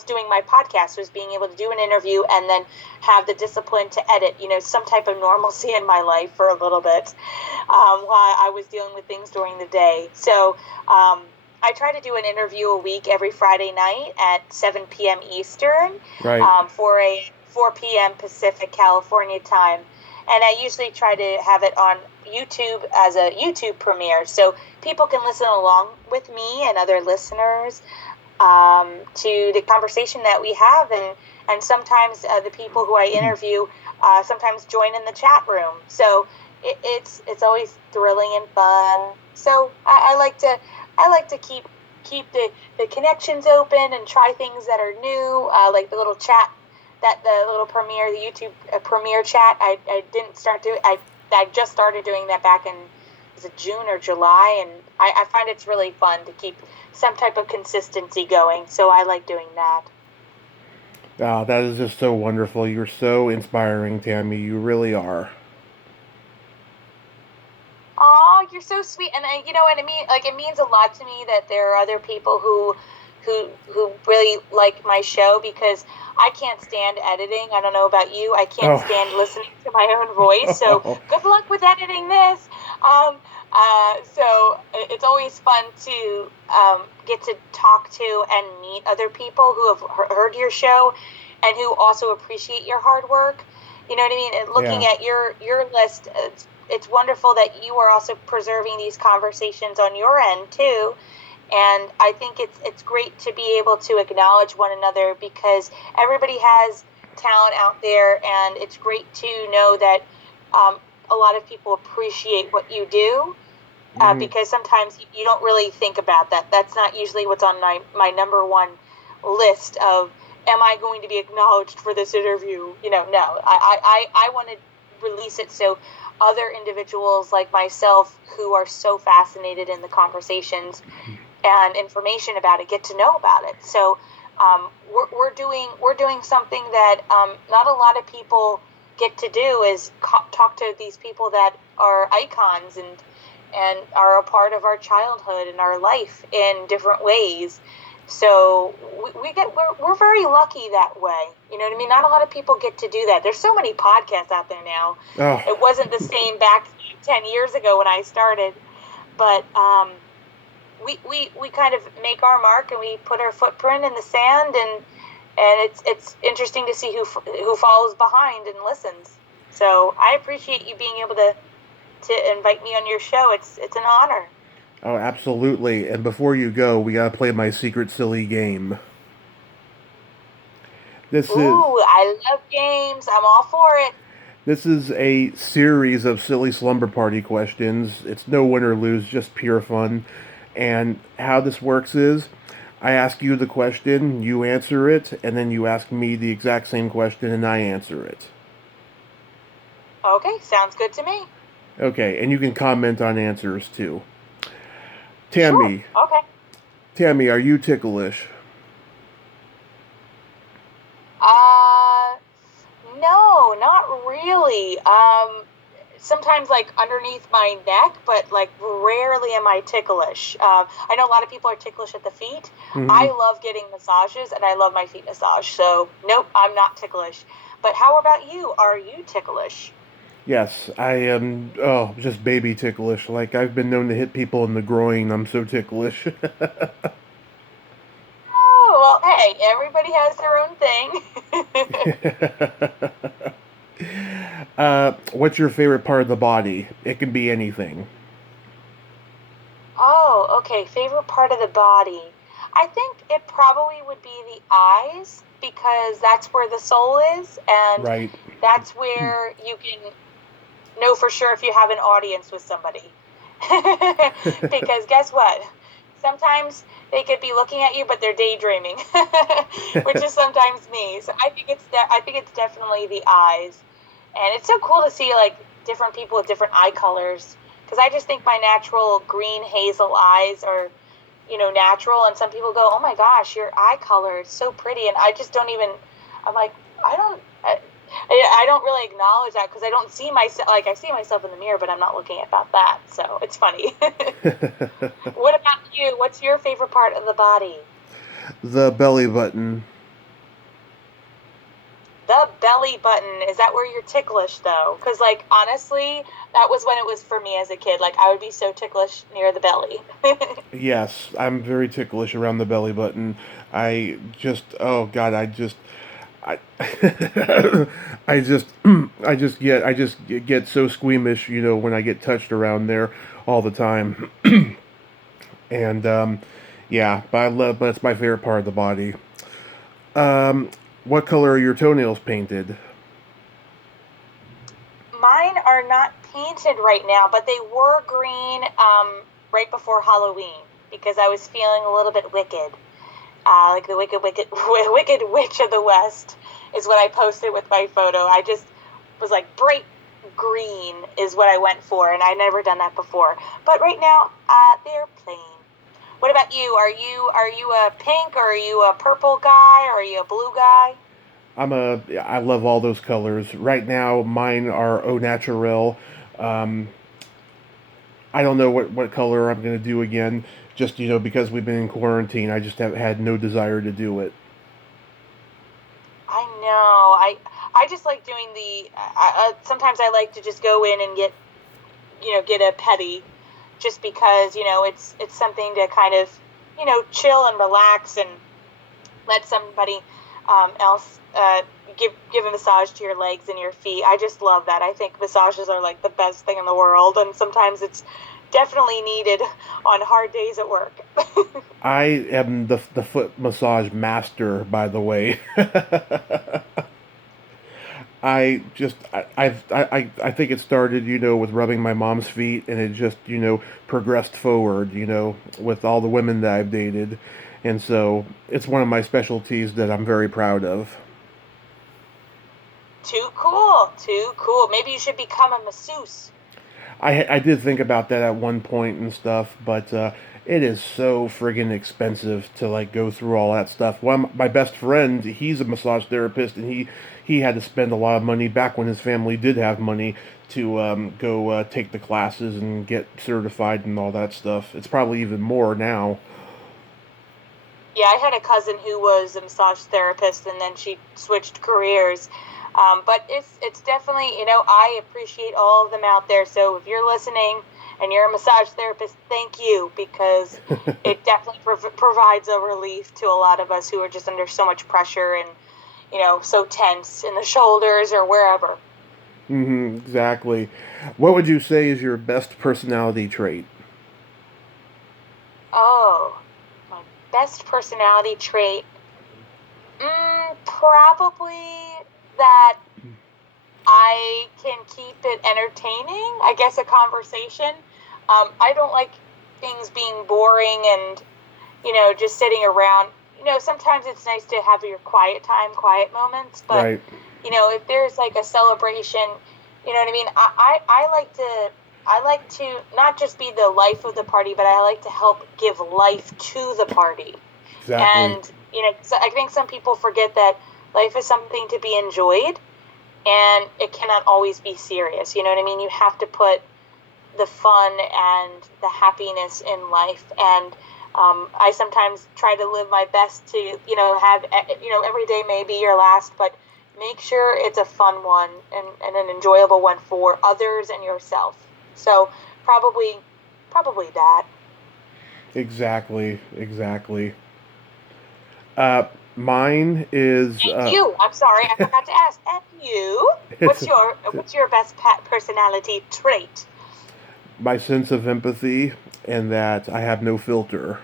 doing my podcast, was being able to do an interview and then have the discipline to edit, some type of normalcy in my life for a little bit while I was dealing with things during the day. So, I try to do an interview a week every Friday night at 7 p.m. Eastern, right. For a 4 p.m. Pacific California time. And I usually try to have it on YouTube as a YouTube premiere, so people can listen along with me and other listeners to the conversation that we have. And sometimes the people who I interview sometimes join in the chat room. So it's always thrilling and fun. So I like to keep the connections open and try things that are new, like the little chat, the little premiere, the YouTube premiere chat. I didn't start doing. I just started doing that back in, was it June or July, and I find it's really fun to keep some type of consistency going. So I like doing that. Oh, that is just so wonderful. You're so inspiring, Tammy. You really are. Oh, you're so sweet, and it means a lot to me that there are other people who really like my show, because I can't stand editing. I don't know about you. I can't stand listening to my own voice. So good luck with editing this. So it's always fun to get to talk to and meet other people who have heard your show and who also appreciate your hard work. You know what I mean? And looking at your list, it's wonderful that you are also preserving these conversations on your end too. And I think it's great to be able to acknowledge one another, because everybody has talent out there, and it's great to know that a lot of people appreciate what you do, because sometimes you don't really think about that. That's not usually what's on my number one list of, am I going to be acknowledged for this interview? No. I want to release it so other individuals like myself who are so fascinated in the conversations and information about it get to know about it. So we're doing something that not a lot of people get to do, is talk to these people that are icons and are a part of our childhood and our life in different ways. So we're very lucky that way. You know what I mean? Not a lot of people get to do that. There's so many podcasts out there now. It wasn't the same back 10 years ago when I started, but we kind of make our mark and we put our footprint in the sand, and it's interesting to see who follows behind and listens. So I appreciate you being able to invite me on your show. It's an honor. Oh, absolutely. And before you go, we gotta play my secret silly game. I love games. I'm all for it. This is a series of silly slumber party questions. It's no win or lose, just pure fun. And how this works is, I ask you the question, you answer it, and then you ask me the exact same question and I answer it. Okay, sounds good to me. Okay, and you can comment on answers too. Tammy. Sure. Okay. Tammy, are you ticklish? No, not really. Sometimes like underneath my neck, but like rarely am I ticklish. I know a lot of people are ticklish at the feet. Mm-hmm. I love getting massages and I love my feet massaged. So nope, I'm not ticklish. But how about you? Are you ticklish? Yes, I am. Oh, just baby ticklish. Like I've been known to hit people in the groin. I'm so ticklish. Oh, well, hey, everybody has their own thing. What's your favorite part of the body? It can be anything. Oh, okay. Favorite part of the body. I think it probably would be the eyes because that's where the soul is, and Right. that's where you can know for sure if you have an audience with somebody. Because guess what? Sometimes they could be looking at you, but they're daydreaming, which is sometimes me. So I think it's definitely the eyes, and it's so cool to see like different people with different eye colors. Because I just think my natural green hazel eyes are, natural, and some people go, "Oh my gosh, your eye color is so pretty," and I just don't even. I'm like, I don't. I don't really acknowledge that because I don't see myself like I see myself in the mirror, but I'm not looking about that. So it's funny. What about you? What's your favorite part of the body? The belly button. The belly button. Is that where you're ticklish though? Because like honestly, that was when it was for me as a kid. Like I would be so ticklish near the belly. Yes, I'm very ticklish around the belly button. I just, oh God, I, I just get so squeamish, when I get touched around there all the time. And yeah, but it's my favorite part of the body. Um, what color are your toenails painted? Mine are not painted right now, but they were green right before Halloween because I was feeling a little bit wicked. Like the wicked witch of the West is what I posted with my photo. I just was like bright green is what I went for, and I never done that before. But right now, they're plain. What about you? Are you a pink or are you a purple guy or are you a blue guy? I love all those colors. Right now, mine are au naturel. Um, I don't know what color I'm going to do again. Just, because we've been in quarantine, I just have had no desire to do it. I know. I just like doing the. Sometimes I like to just go in and get a petty, just because it's something to kind of chill and relax and let somebody else give a massage to your legs and your feet. I just love that. I think massages are like the best thing in the world, and sometimes it's definitely needed on hard days at work. I am the foot massage master, by the way. I think it started, with rubbing my mom's feet, and it just, progressed forward, with all the women that I've dated, and so it's one of my specialties that I'm very proud of. Too cool, too cool. Maybe you should become a masseuse. I did think about that at one point and stuff, but it is so friggin' expensive to like go through all that stuff. One my best friend, he's a massage therapist, and he had to spend a lot of money back when his family did have money to go take the classes and get certified and all that stuff. It's probably even more now. Yeah, I had a cousin who was a massage therapist, and then she switched careers. But it's definitely I appreciate all of them out there. So if you're listening and you're a massage therapist, thank you because it definitely provides a relief to a lot of us who are just under so much pressure and so tense in the shoulders or wherever. Exactly. What would you say is your best personality trait? Oh, my best personality trait. Probably that I can keep it entertaining. I guess a conversation. I don't like things being boring and just sitting around. Sometimes it's nice to have your quiet time, quiet moments. But Right. if there's like a celebration, you know what I mean. I like to not just be the life of the party, but I like to help give life to the party. Exactly. And so I think some people forget that life is something to be enjoyed and it cannot always be serious. You know what I mean? You have to put the fun and the happiness in life. And I sometimes try to live my best to, have, every day may be your last, but make sure it's a fun one and an enjoyable one for others and yourself. So probably that. Exactly. Mine is And you, I'm sorry, I forgot to ask. And you, it's what's your best personality trait? my sense of empathy and that I have no filter.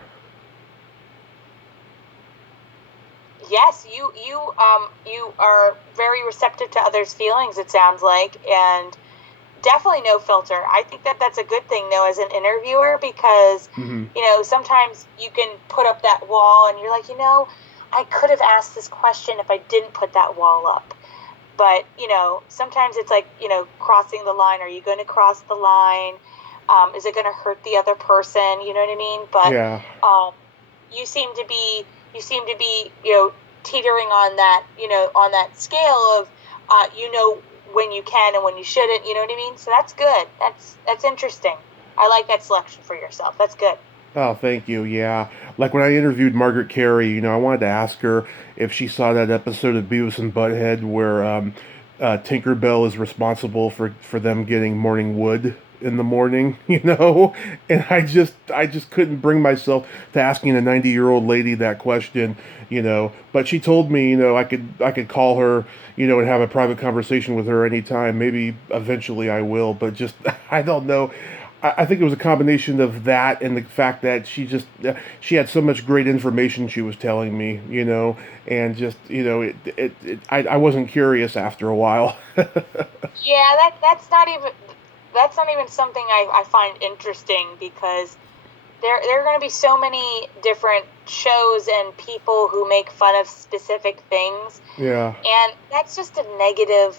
Yes, you are very receptive to others' feelings, it sounds like, and definitely no filter. I think that that's a good thing, though, as an interviewer, because, Hmm. sometimes you can put up that wall and you're like, I could have asked this question if I didn't put that wall up. But, sometimes it's like, crossing the line. Are you going to cross the line? Is it going to hurt the other person? You know what I mean? But Yeah. you seem to be, teetering on that scale of, when you can and when you shouldn't, you know what I mean? So that's good. That's interesting. I like that selection for yourself. That's good. Oh, thank you. Yeah. Like when I interviewed Margaret Carey, I wanted to ask her if she saw that episode of Beavis and Butthead where Tinkerbell is responsible for them getting morning wood in the morning, and I just couldn't bring myself to asking a 90-year-old lady that question, but she told me, I could call her, and have a private conversation with her anytime. Maybe eventually I will, but just I don't know. I think it was a combination of that and the fact that she had so much great information she was telling me, and just I wasn't curious after a while. Yeah, that's not even something I find interesting, because there are going to be so many different shows and people who make fun of specific things, Yeah. and that's just a negative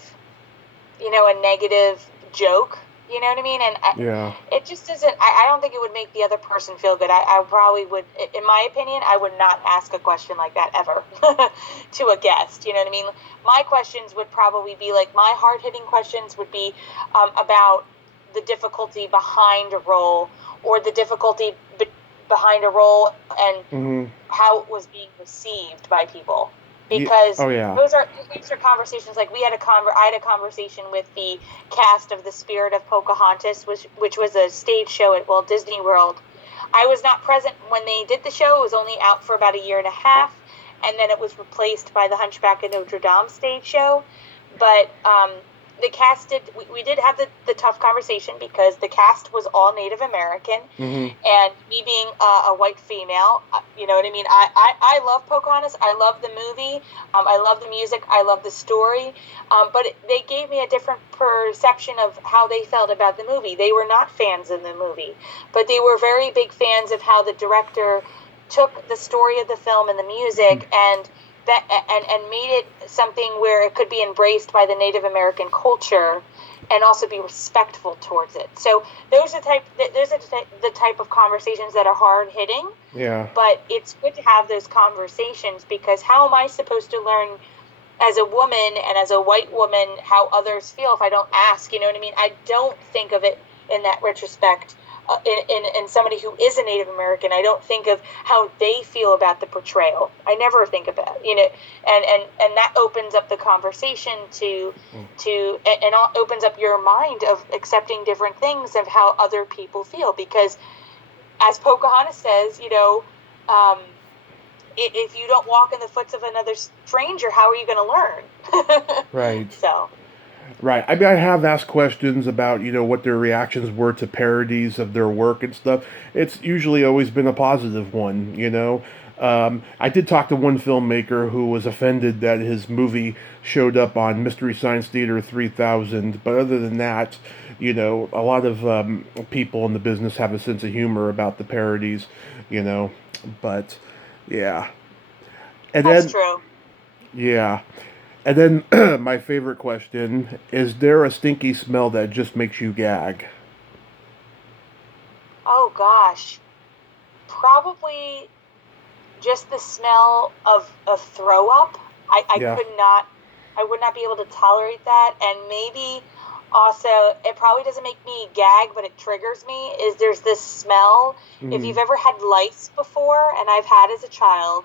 joke. You know what I mean? And Yeah. it just isn't. I don't think it would make the other person feel good. I probably would, in my opinion, I would not ask a question like that ever to a guest. You know what I mean? My questions would probably be like, my hard hitting questions would be about the difficulty behind a role, or the difficulty behind a role, and Hmm. how it was being received by people. Yeah. Because Oh yeah. those are conversations. Like, I had a conversation with the cast of The Spirit of Pocahontas, which was a stage show at Walt Disney World. I was not present when they did the show. It was only out for about a year and a half, and then it was replaced by the Hunchback of Notre Dame stage show. But the cast we did have the tough conversation, because the cast was all Native American, Hmm. and me being a white female, you know what I mean? I love Pocahontas. I love the movie. I love the music. I love the story. But they gave me a different perception of how they felt about the movie. They were not fans in the movie, but they were very big fans of how the director took the story of the film and the music, and made it something where it could be embraced by the Native American culture, and also be respectful towards it. So those are the type of conversations that are hard hitting. Yeah. But it's good to have those conversations, because how am I supposed to learn as a woman and as a white woman how others feel if I don't ask? You know what I mean? I don't think of it in that retrospect. In somebody who is a Native American, I don't think of how they feel about the portrayal. I never think about it, and that opens up the conversation and opens up your mind of accepting different things of how other people feel. Because, as Pocahontas says, if you don't walk in the footsteps of another stranger, how are you going to learn? Right. So. Right. I mean, I have asked questions about, what their reactions were to parodies of their work and stuff. It's usually always been a positive one. I did talk to one filmmaker who was offended that his movie showed up on Mystery Science Theater 3000. But other than that, a lot of people in the business have a sense of humor about the parodies. But, yeah. And That's then, true. yeah. And then my favorite question, is there a stinky smell that just makes you gag? Oh gosh, probably just the smell of throw up. Yeah. I would not be able to tolerate that. And maybe also, it probably doesn't make me gag, but it triggers me, there's this smell. If Mm. you've ever had lice before, and I've had as a child,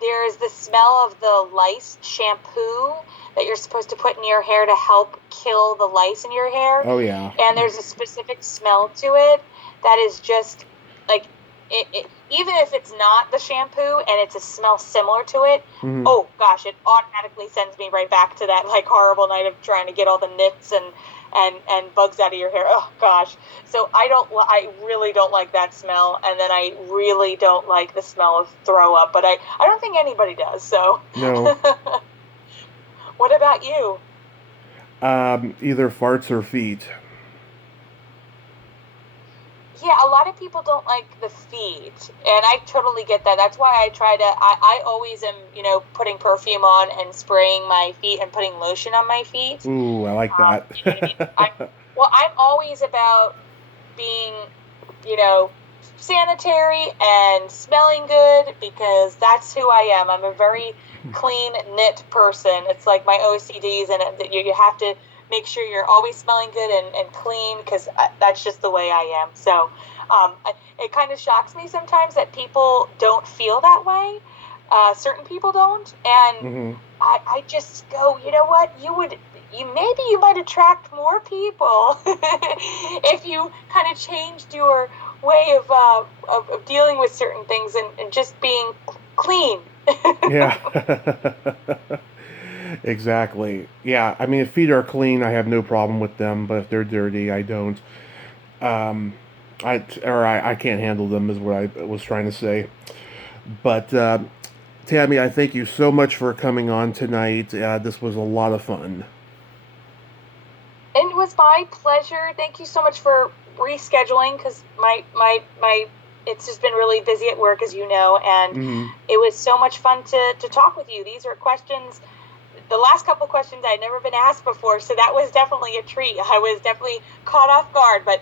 there's the smell of the lice shampoo that you're supposed to put in your hair to help kill the lice in your hair. Oh, yeah. And there's a specific smell to it that is just like, even if it's not the shampoo and it's a smell similar to it, oh gosh, it automatically sends me right back to that like horrible night of trying to get all the nits and bugs out of your hair. Oh gosh. So I really don't like that smell, and then I really don't like the smell of throw up, but I don't think anybody does, so. No. What about you? Either farts or feet. Yeah, a lot of people don't like the feet, and I totally get that. That's why I always am, putting perfume on and spraying my feet and putting lotion on my feet. Ooh, I like that. You know what I mean? I'm always about being, sanitary and smelling good, because that's who I am. I'm a very clean, knit person. It's like my OCDs, and you have to make sure you're always smelling good and clean, because that's just the way I am. So it kind of shocks me sometimes that people don't feel that way. Certain people don't. And I just go, you know what? Maybe you might attract more people if you kind of changed your way of dealing with certain things and just being clean. Yeah. Exactly. Yeah, I mean, if feet are clean, I have no problem with them, but if they're dirty, I don't. I can't handle them, is what I was trying to say. But Tammy, I thank you so much for coming on tonight. This was a lot of fun. It was my pleasure. Thank you so much for rescheduling, because my it's just been really busy at work, as you know, and it was so much fun to talk with you. These are questions. The last couple questions I'd never been asked before, so that was definitely a treat. I was definitely caught off guard, but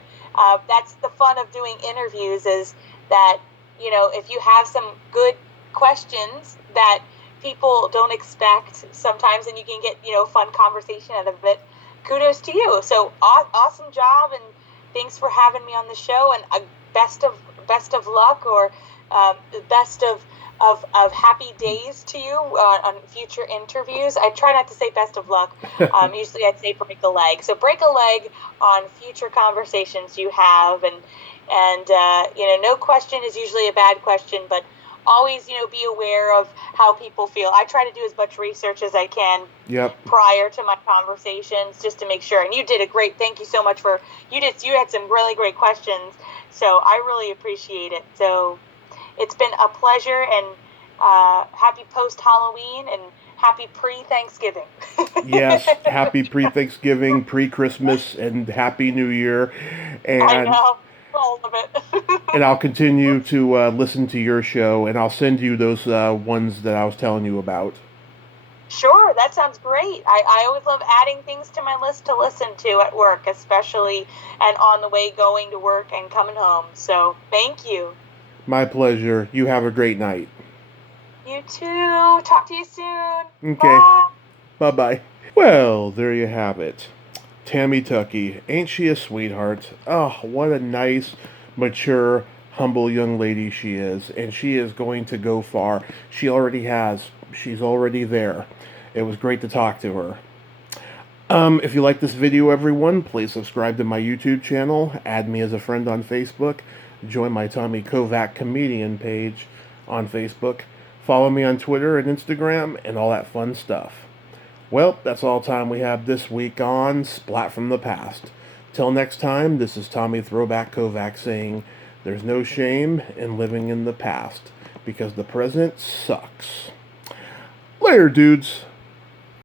that's the fun of doing interviews, is that, if you have some good questions that people don't expect sometimes, and you can get, fun conversation out of it, kudos to you. So awesome job, and thanks for having me on the show, and best of luck, or best of happy days to you on future interviews. I try not to say best of luck. Usually I'd say break a leg. So break a leg on future conversations you have, and no question is usually a bad question, but always, be aware of how people feel. I try to do as much research as I can prior to my conversations, just to make sure. And you did a great, thank you so much you had some really great questions. So I really appreciate it. So it's been a pleasure, and happy post-Halloween, and happy pre-Thanksgiving. Yes, happy pre-Thanksgiving, pre-Christmas, and happy New Year. And I know, all of it. And I'll continue to listen to your show, and I'll send you those ones that I was telling you about. Sure, that sounds great. I always love adding things to my list to listen to at work, especially, and on the way going to work and coming home. So thank you. My pleasure. You have a great night. You too. Talk to you soon. Okay. Bye. Bye-bye. Well, there you have it. Tammy Tuckey. Ain't she a sweetheart? Oh, what a nice, mature, humble young lady she is. And she is going to go far. She already has. She's already there. It was great to talk to her. If you like this video, everyone, please subscribe to my YouTube channel. Add me as a friend on Facebook. Join my Tommy Kovac comedian page on Facebook. Follow me on Twitter and Instagram and all that fun stuff. Well, that's all time we have this week on Splat from the Past. Till next time, this is Tommy Throwback Kovac saying, there's no shame in living in the past, because the present sucks. Later, dudes.